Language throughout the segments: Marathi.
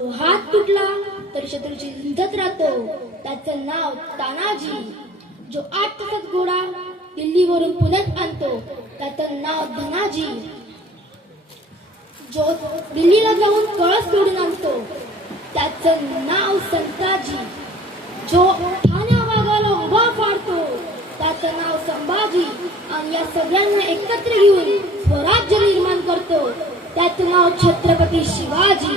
तो हात तुटला तर शत्रूची झुंजत राहतो. त्याचं नाव तानाजी. जो आठ तासात घोडा दिल्लीवरून पुण्यात आणतो. त्याचं नाव धनाजी. जो दिल्लीला जाऊन कळस तोडून आणतो. त्याचं नाव संताजी. जो ठाण्या भागाला उभा फाडतो त्याचं नाव संभाजी. आणि या सगळ्यांना एकत्र घेऊन स्वराज्य निर्माण करतो. त्याचं नाव छत्रपती शिवाजी.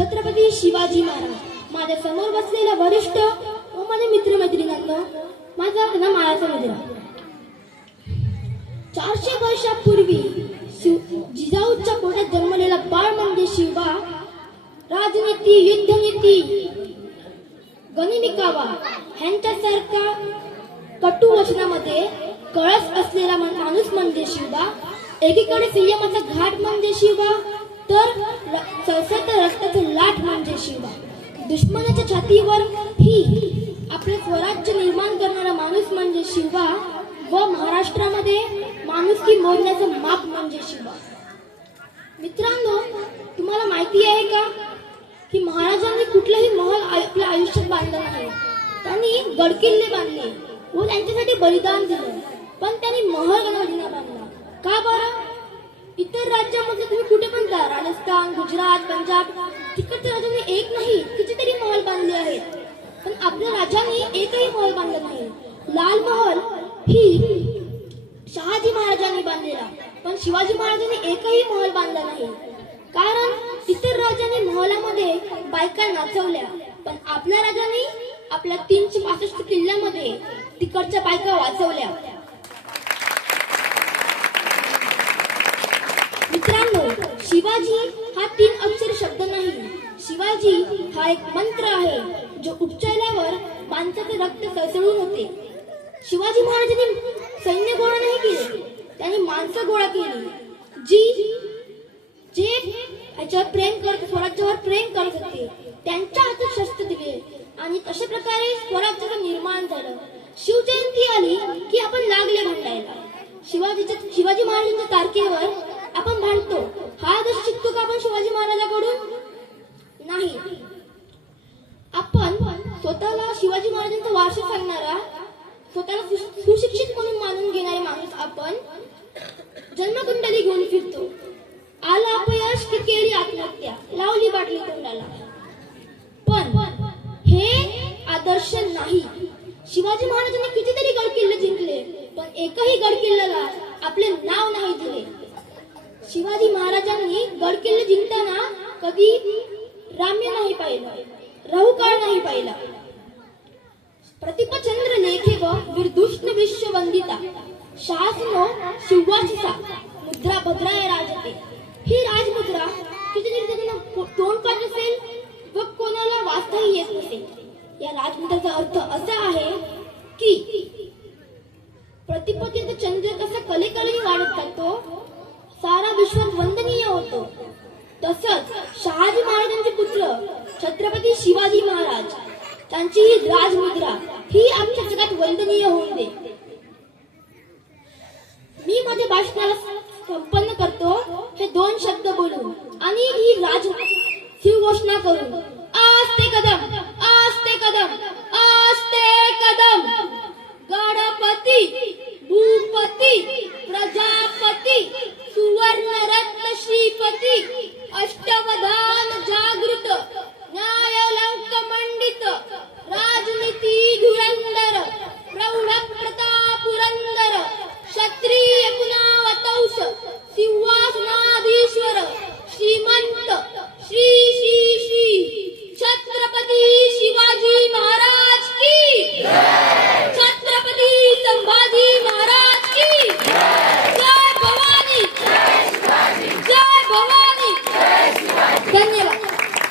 छत्रपती शिवाजी महाराज. माझ्यासमोर बसलेला वरिष्ठ व माझे मित्र मैत्रिणींना माझा ना मायाचा मित्र. चारशे वर्षापूर्वी शिव जिजाऊच्या पोटात जन्मलेला बाळ म्हणजे शिवा. राजनीती युद्धनीती गणिमिकावा ह्यांच्यासारखा कटू वचनामध्ये कळस असलेला माणूस म्हणजे शिवा. एकीकडे संयमाचा घाट म्हणजे शिवा. तर र- रक्ताची लाट म्हणजे शिवा. दुश्मनाच्या छातीवर ही आपले स्वराज्य निर्माण करणारा माणूस म्हणजे शिवा व महाराष्ट्रामध्ये माणुसकी मोडण्याचं माप म्हणजे शिवा. मित्रांनो तुम्हाला माहिती आहे का की महाराजांनी कुठलाही महल आपल्या आयुष्यात बांधलं नाही. त्यांनी गडकिल्ले बांधले व त्यांच्यासाठी बलिदान दिलं. पण त्यांनी महल गडकिल्ला बांधला. का बरं? इतर राज्यामध्ये तुम्ही कुठे पण जा राजस्थान गुजरात पंजाब तिकडच्या राज्यांनी एक नाही कितीतरी महल बांधले आहेत. पण आपल्या राज्याने एकही महल बांधला नाही. लाल महल ही शहाजी महाराजांनी बांधलेला पण शिवाजी महाराजांनी एकही महल बांधला नाही. कारण इतर राजांनी महलामध्ये बायका नाचवल्या पण आपल्या राजांनी आपल्या तीनशे पासष्ट किल्ल्यामध्ये तिकडच्या बायका वाचवल्या. मित्रांनो शिवाजी हा तीन अक्षर शब्द नाही. शिवाजी हा एक मंत्र आहे जो उच्चारल्यावर माणसाचे रक्त सळसळून होते. शिवाजी महाराजांनी सैन्य गोळा नाही केले त्यांनी माणसं गोळा केली. जी जे ह्याच्यावर प्रेम करत स्वराज्यावर प्रेम करत होते त्यांच्या हातात शस्त्र दिले आणि अशा प्रकारे स्वराज्याचं निर्माण झालं. शिवजयंती आली की आपण लागले भांडायला. शिवाजीच्या शिवाजी महाराजांच्या तारखेवर आपण भांडतो हा आदर्श शिकतो का आपण शिवाजी महाराजाकडून नाही. आपण स्वतःला शिवाजी महाराजांचा वारसा सांगणारा स्वतःला सुशिक्षित म्हणून मानून घेणारे माणूस आपण जन्मकुंडली घेऊन फिरतो. आला अपयश की केली आत्महत्या. लावली बाटली तोंडाला. पण हे आदर्श नाही. शिवाजी महाराजांनी कितीतरी गड किल्ले जिंकले पण एकही गड किल्ल्याला आपले नाव नाही दिले. शिवाजी महाराजांनी गड किल्ले जिंकताना कधी राम्य नाही पाहिलं राहुकाळ नाही पाहिला. प्रतिपचंद्र लेखे व विर्दुष्ण विश्व वंदिता शासनो शिवाशिसा मुद्रा भद्राय राजते. ही राजमुद्रा कितीतरी तोंड पाठ असेल व कोणाला वाचताही येत नसेल? या राजमुद्राचा अर्थ असा आहे की प्रतिपतीचा चंद्र त्यांची ही राजमुद्रा ही आमच्या जगात वंदनीय होऊन दे. मी माझ्या भाषणाला संपन्न करतो हे दोन शब्द बोलून. आणि ही राज ही घोषणा करून. आस्ते कदम आस्ते कदम आस्ते कदम. गणपती भूपती प्रजापती सुवर्ण रत्न श्रीपती अष्टवधान जागृत. न्यायालय मंडित राजनीती